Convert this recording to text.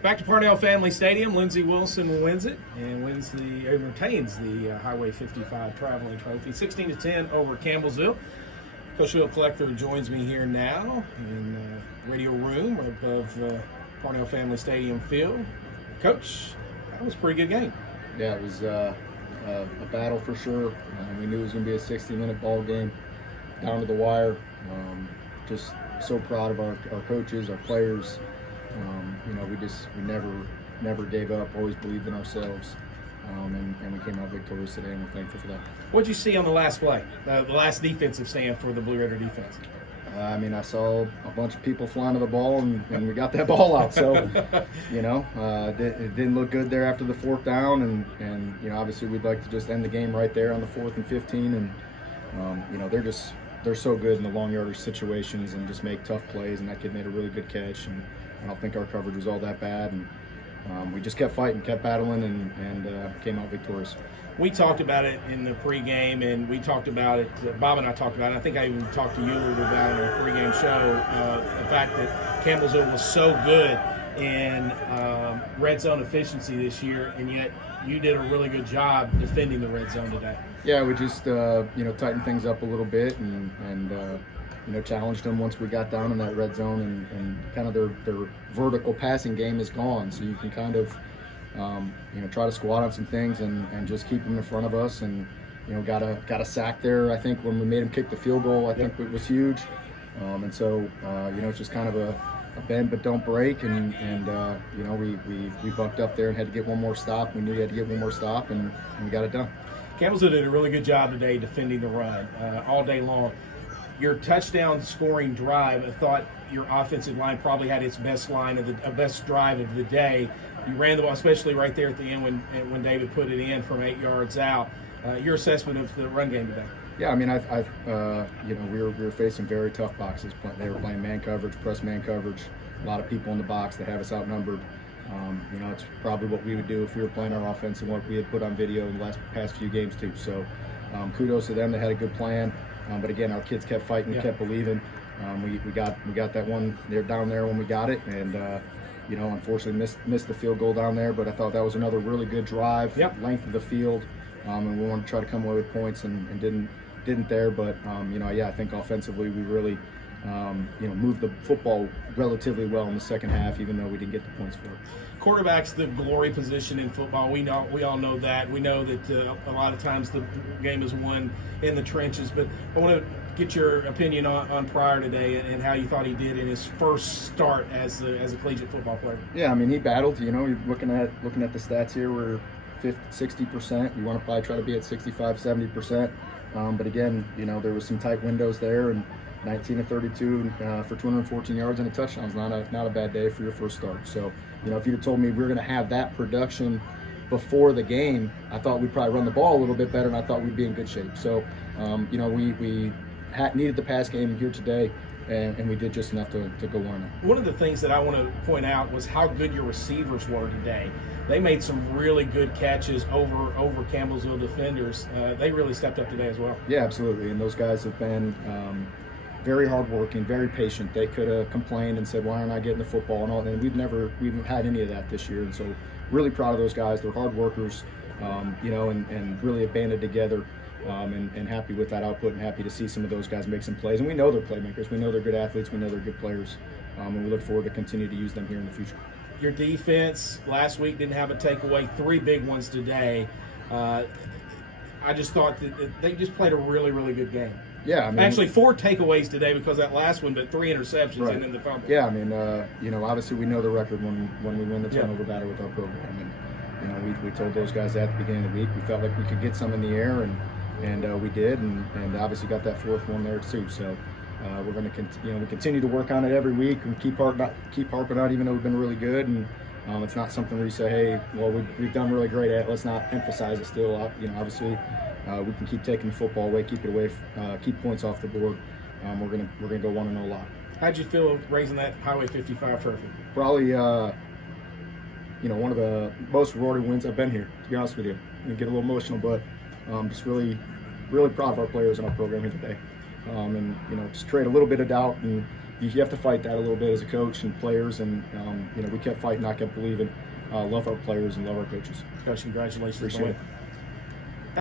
Back to Parnell Family Stadium. Lindsey Wilson wins it and retains the Highway 55 traveling trophy, 16-10 over Campbellsville. Coach Phil Kleckler joins me here now in the radio room above Parnell Family Stadium field. Coach, that was a pretty good game. Yeah, it was a battle for sure. We knew it was going to be a 60-minute ball game, down to the wire. Just so proud of our coaches, our players. We never gave up, always believed in ourselves, and we came out victorious today, and we're thankful for that. What did you see on the last play, the last defensive stand for the Blue Raider defense? I saw a bunch of people flying to the ball, and we got that ball out. So, it didn't look good there after the fourth down, and obviously we'd like to just end the game right there on the 4th and 15, and they're so good in the long yardage situations and just make tough plays, and that kid made a really good catch, and I don't think our coverage was all that bad, and we just kept fighting, kept battling, and came out victorious. We talked about it in the pregame, and we talked about it, Bob and I talked about it. I think I even talked to you a little bit about it in our pregame show, the fact that Campbellsville was so good in red zone efficiency this year, and yet you did a really good job defending the red zone today. Yeah, we just tightened things up a little bit and challenged them once we got down in that red zone, and kind of their vertical passing game is gone, so you can kind of try to squat on some things and just keep them in front of us, and got a sack there. I think when we made him kick the field goal, I think it was huge, and so it's just kind of a bend but don't break, and we bucked up there and had to get one more stop. We knew we had to get one more stop, and we got it done. Campbellsville did a really good job today defending the run all day long. Your touchdown scoring drive, I thought your offensive line probably had its best best drive of the day. You ran the ball, especially right there at the end when David put it in from 8 yards out. Your assessment of the run game today? Yeah, we were facing very tough boxes. They were playing man coverage, press man coverage. A lot of people in the box. They have us outnumbered. It's probably what we would do if we were playing our offense and what we had put on video in the past few games too. So, kudos to them. They had a good plan. But again, our kids kept fighting, kept believing. We got that one there down there when we got it, and unfortunately missed the field goal down there. But I thought that was another really good drive, length of the field, and we wanted to try to come away with points and didn't there. But I think offensively we really moved the football relatively well in the second half, even though we didn't get the points for it. Quarterback's the glory position in football. We all know that. We know that a lot of times the game is won in the trenches. But I want to get your opinion on Pryor today and how you thought he did in his first start as a collegiate football player. Yeah, he battled. You're looking at the stats here. We're 60%. You want to probably try to be at 65, 70%. But again, there was some tight windows there, and 19 of 32 for 214 yards and a touchdown is not a bad day for your first start. So, if you'd have told me we were going to have that production before the game, I thought we'd probably run the ball a little bit better, and I thought we'd be in good shape. So, we needed the pass game here today, and we did just enough to go on. One of the things that I want to point out was how good your receivers were today. They made some really good catches over Campbellsville defenders. They really stepped up today as well. Yeah, absolutely. And those guys have been very hardworking, very patient. They could have complained and said, "Why aren't I getting the football?" and all. And we haven't had any of that this year. And so, really proud of those guys. They're hard workers, and really have banded together. And happy with that output, and happy to see some of those guys make some plays. And we know they're playmakers. We know they're good athletes. We know they're good players. And we look forward to continue to use them here in the future. Your defense last week didn't have a takeaway. 3 big ones today. I just thought that they just played a really, really good game. Yeah, actually 4 takeaways today because of that last one, but 3 interceptions right. And then the fumble. Yeah, obviously we know the record when we win the turnover battle with our program, and we told those guys at the beginning of the week we felt like we could get some in the air, and we did, and obviously got that 4th one there too. So we're going to we continue to work on it every week and keep harping on, even though we've been really good. And it's not something where you say, hey, well, we've done really great at it. Let's not emphasize it still. Obviously we can keep taking the football away, keep it away, keep points off the board. We're gonna go 1-0 a lot. How'd you feel raising that Highway 55 trophy? Probably one of the most rewarding wins I've been here, to be honest with you. I get a little emotional, but just really, really proud of our players and our program here today. And just create a little bit of doubt and you have to fight that a little bit as a coach and players, and you know, we kept fighting, I kept believing, love our players and love our coaches. Coach, congratulations. Appreciate it.